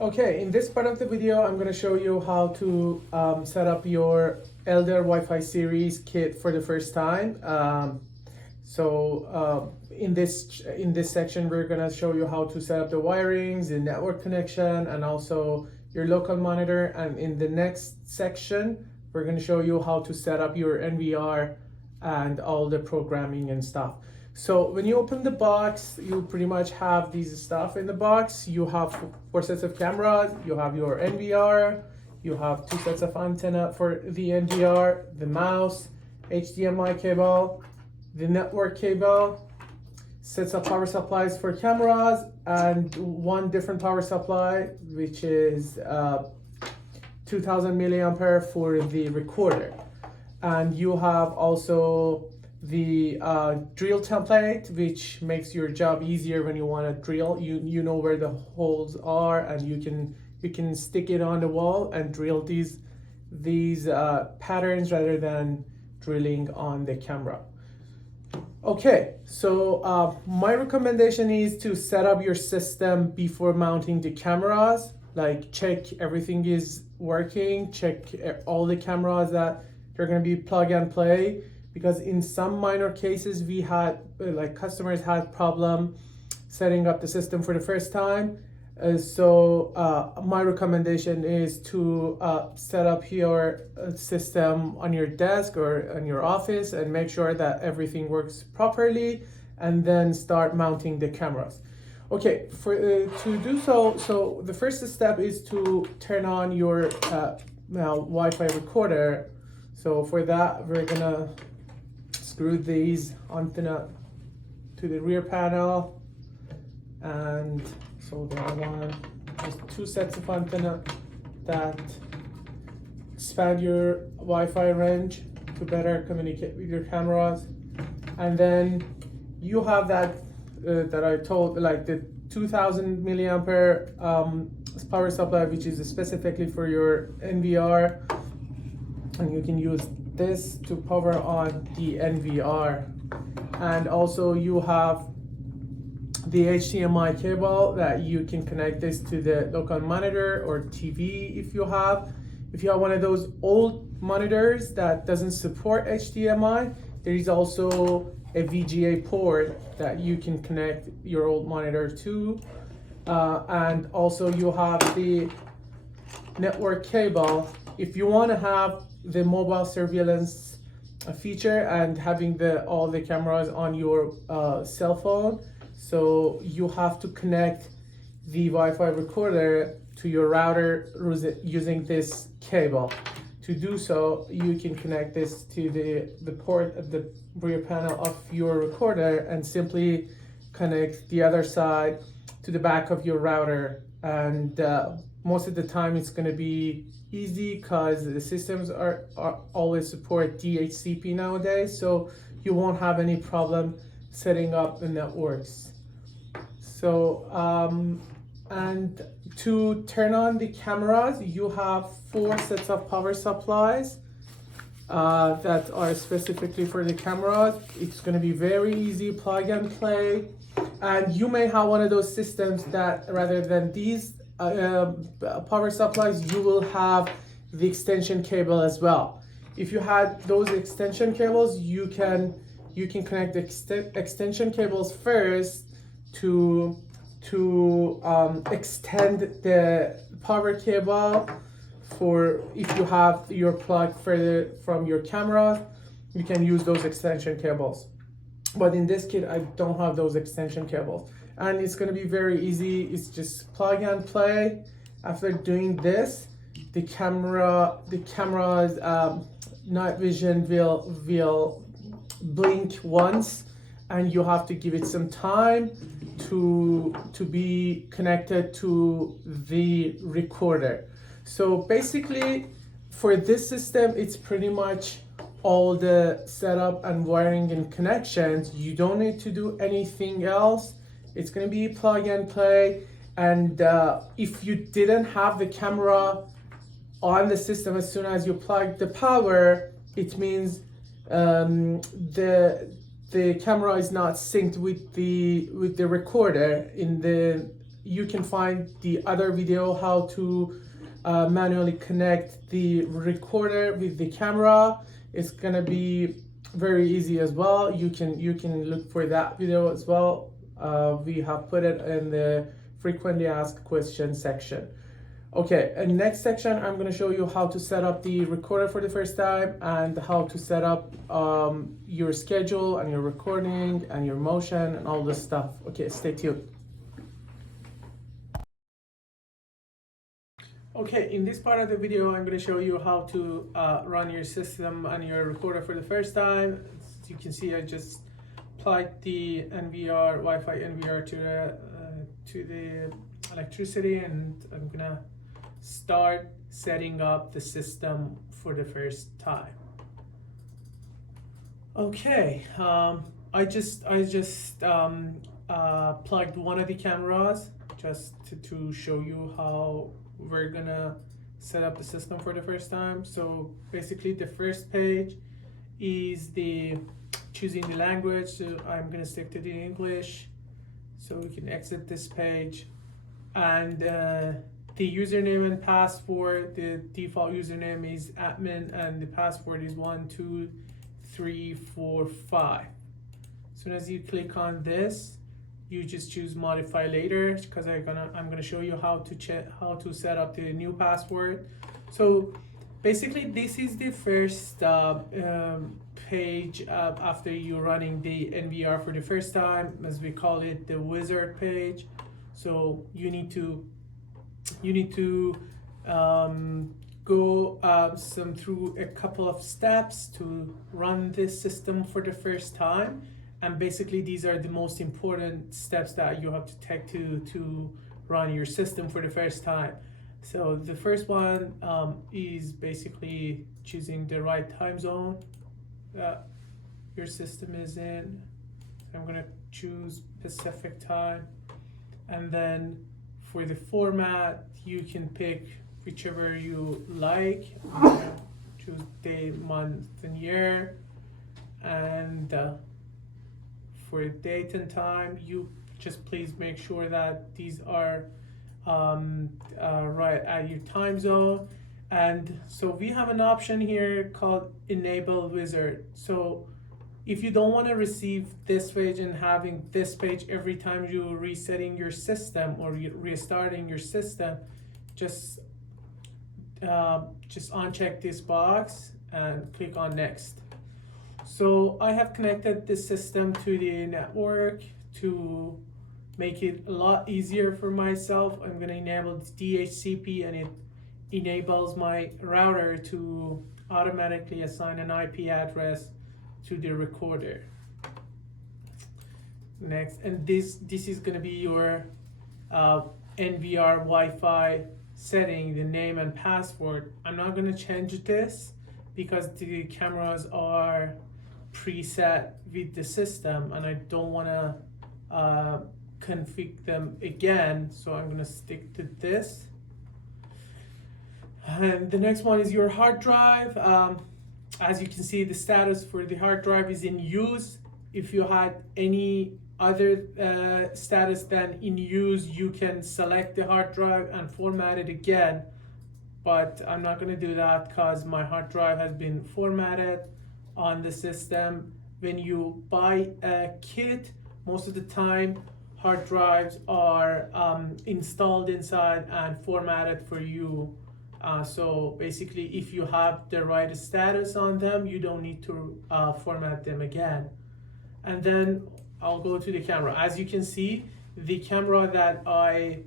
Okay, in this part of the video, I'm going to show you how to set up your Elder Wi-Fi series kit for the first time. In this section, we're going to show you how to set up the wirings, the network connection, and also your local monitor. And in the next section, we're going to show you how to set up your NVR and all the programming and stuff. So when you open the box, you pretty much have these stuff in the box. You have 4 sets of cameras, you have your NVR, you have 2 sets of antenna for the NVR, the mouse, HDMI cable, the network cable, sets of power supplies for cameras, and 1 different power supply, which is 2000 milliampere for the recorder. And you have also the drill template, which makes your job easier when you want to drill. You know where the holes are, and you can stick it on the wall and drill these patterns rather than drilling on the camera. Okay, so my recommendation is to set up your system before mounting the cameras. Like, check everything is working, check all the cameras that they're going to be plug and play, because in some minor cases we had customers had problem setting up the system for the first time. My recommendation is to set up your system on your desk or in your office and make sure that everything works properly, and then start mounting the cameras. Okay, to do so the first step is to turn on your Wi-Fi recorder. So for that, we're gonna screw these antenna to the rear panel, and so there are just 2 sets of antenna that expand your Wi-Fi range to better communicate with your cameras. And then you have that I told, like the 2000 milliampere power supply, which is specifically for your NVR, and you can use this to power on the NVR. And also you have the HDMI cable that you can connect this to the local monitor or TV if you have one of those old monitors that doesn't support HDMI. There is also a VGA port that you can connect your old monitor to, and also you have the network cable if you want to have the mobile surveillance feature and having all the cameras on your cell phone. So you have to connect the Wi-Fi recorder to your router using this cable. To do so, you can connect this to the port at the rear panel of your recorder and simply connect the other side to the back of your router. And most of the time it's going to be easy because the systems are always support DHCP nowadays, so you won't have any problem setting up the networks. So and to turn on the cameras, you have 4 sets of power supplies that are specifically for the cameras. It's going to be very easy, plug and play. And you may have one of those systems that rather than these power supplies, you will have the extension cable as well. If you had those extension cables, you can connect the extension cables first to extend the power cable. For if you have your plug further from your camera, you can use those extension cables. But in this kit, I don't have those extension cables, and it's going to be very easy. It's just plug and play. After doing this, the camera's night vision will blink once, and you have to give it some time to be connected to the recorder. So basically, for this system, it's pretty much all the setup and wiring and connections. You don't need to do anything else. It's going to be plug and play. And if you didn't have the camera on the system as soon as you plug the power, it means the camera is not synced with the recorder. you can find the other video how to manually connect the recorder with the camera. It's gonna be very easy as well. You can look for that video as well. We have put it in the frequently asked questions section. Okay, and next section I'm going to show you how to set up the recorder for the first time and how to set up your schedule and your recording and your motion and all this stuff. Okay, stay tuned. Okay, in this part of the video I'm going to show you how to run your system and your recorder for the first time. As you can see, I just plugged the NVR, Wi-Fi NVR to the electricity, and I'm gonna start setting up the system for the first time. Okay, I just plugged one of the cameras just to show you how we're gonna set up the system for the first time. So basically the first page is the choosing the language, so I'm gonna stick to the English, so we can exit this page. And the username and password, the default username is admin and the password is 12345. As soon as you click on this, you just choose modify later, because I'm gonna show you how to set up the new password. So basically this is the first page after you're running the NVR for the first time, as we call it, the wizard page. So you need to go through a couple of steps to run this system for the first time, and basically these are the most important steps that you have to take to run your system for the first time. So the first one is basically choosing the right time zone that your system is in. I'm gonna choose Pacific time, and then for the format you can pick whichever you like. I'm gonna choose day, month, and year, and for date and time, you just please make sure that these are right at your time zone. And so we have an option here called enable wizard. So if you don't want to receive this page and having this page every time you're resetting your system or restarting your system, just uncheck this box and click on next. So I have connected this system to the network to make it a lot easier for myself. I'm going to enable DHCP, and it enables my router to automatically assign an IP address to the recorder. Next, and this is going to be your NVR Wi-Fi setting, the name and password. I'm not going to change this because the cameras are preset with the system and I don't want to config them again, so I'm going to stick to this. And the next one is your hard drive. As you can see, the status for the hard drive is in use. If you had any other status than in use, you can select the hard drive and format it again, but I'm not going to do that because my hard drive has been formatted on the system. When you buy a kit, most of the time hard drives are installed inside and formatted for you. So basically, if you have the right status on them, you don't need to format them again. And then I'll go to the camera. As you can see, the camera that I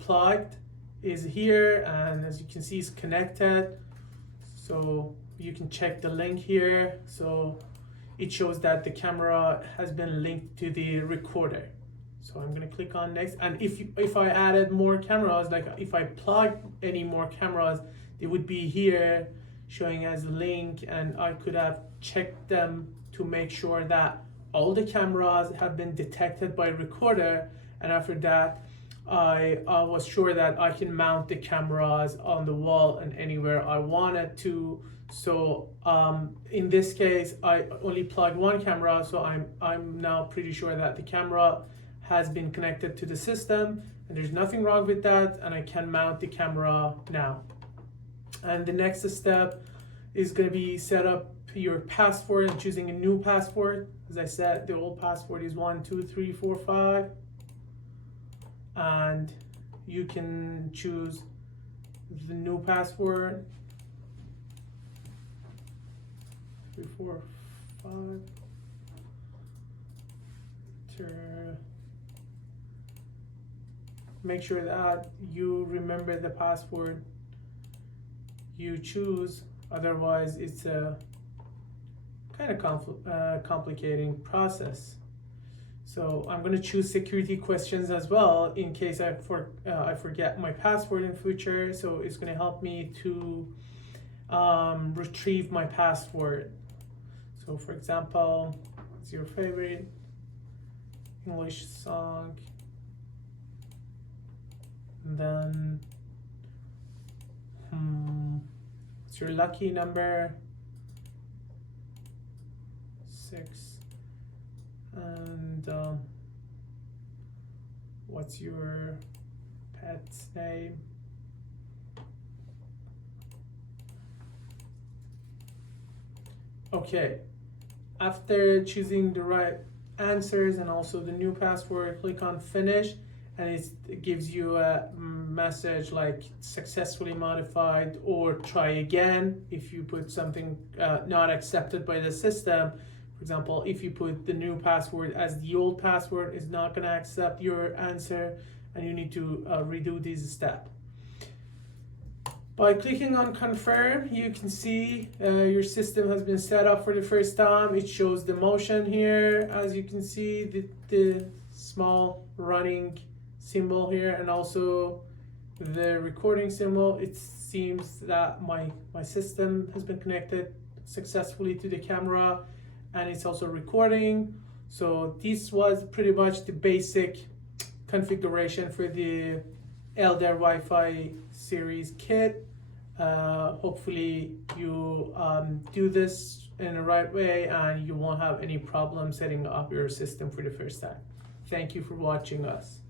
plugged is here, and as you can see, it's connected. So you can check the link here. So it shows that the camera has been linked to the recorder. So I'm gonna click on next, and if I added more cameras, like if I plug any more cameras, they would be here showing as a link, and I could have checked them to make sure that all the cameras have been detected by recorder, and after that I was sure that I can mount the cameras on the wall and anywhere I wanted to. So in this case I only plugged one camera, so I'm now pretty sure that the camera has been connected to the system, and there's nothing wrong with that, and I can mount the camera now. And the next step is going to be set up your password and choosing a new password. As I said, the old password is 12345, and you can choose the new password 345. Make sure that you remember the password you choose, otherwise it's a kind of complicating process. So I'm going to choose security questions as well in case I forget my password in future. So it's going to help me to retrieve my password. So for example, what's your favorite English song? And then what's your lucky number? 6. And what's your pet's name? Okay, after choosing the right answers and also the new password, click on finish, and it gives you a message like successfully modified or try again if you put something not accepted by the system. For example, if you put the new password as the old password, is not going to accept your answer, and you need to redo this step. By clicking on confirm, you can see your system has been set up for the first time. It shows the motion here, as you can see, the small running symbol here, and also the recording symbol. It seems that my system has been connected successfully to the camera, and it's also recording. So this was pretty much the basic configuration for the Elder Wi-Fi series kit. Hopefully you do this in the right way and you won't have any problem setting up your system for the first time. Thank you for watching us.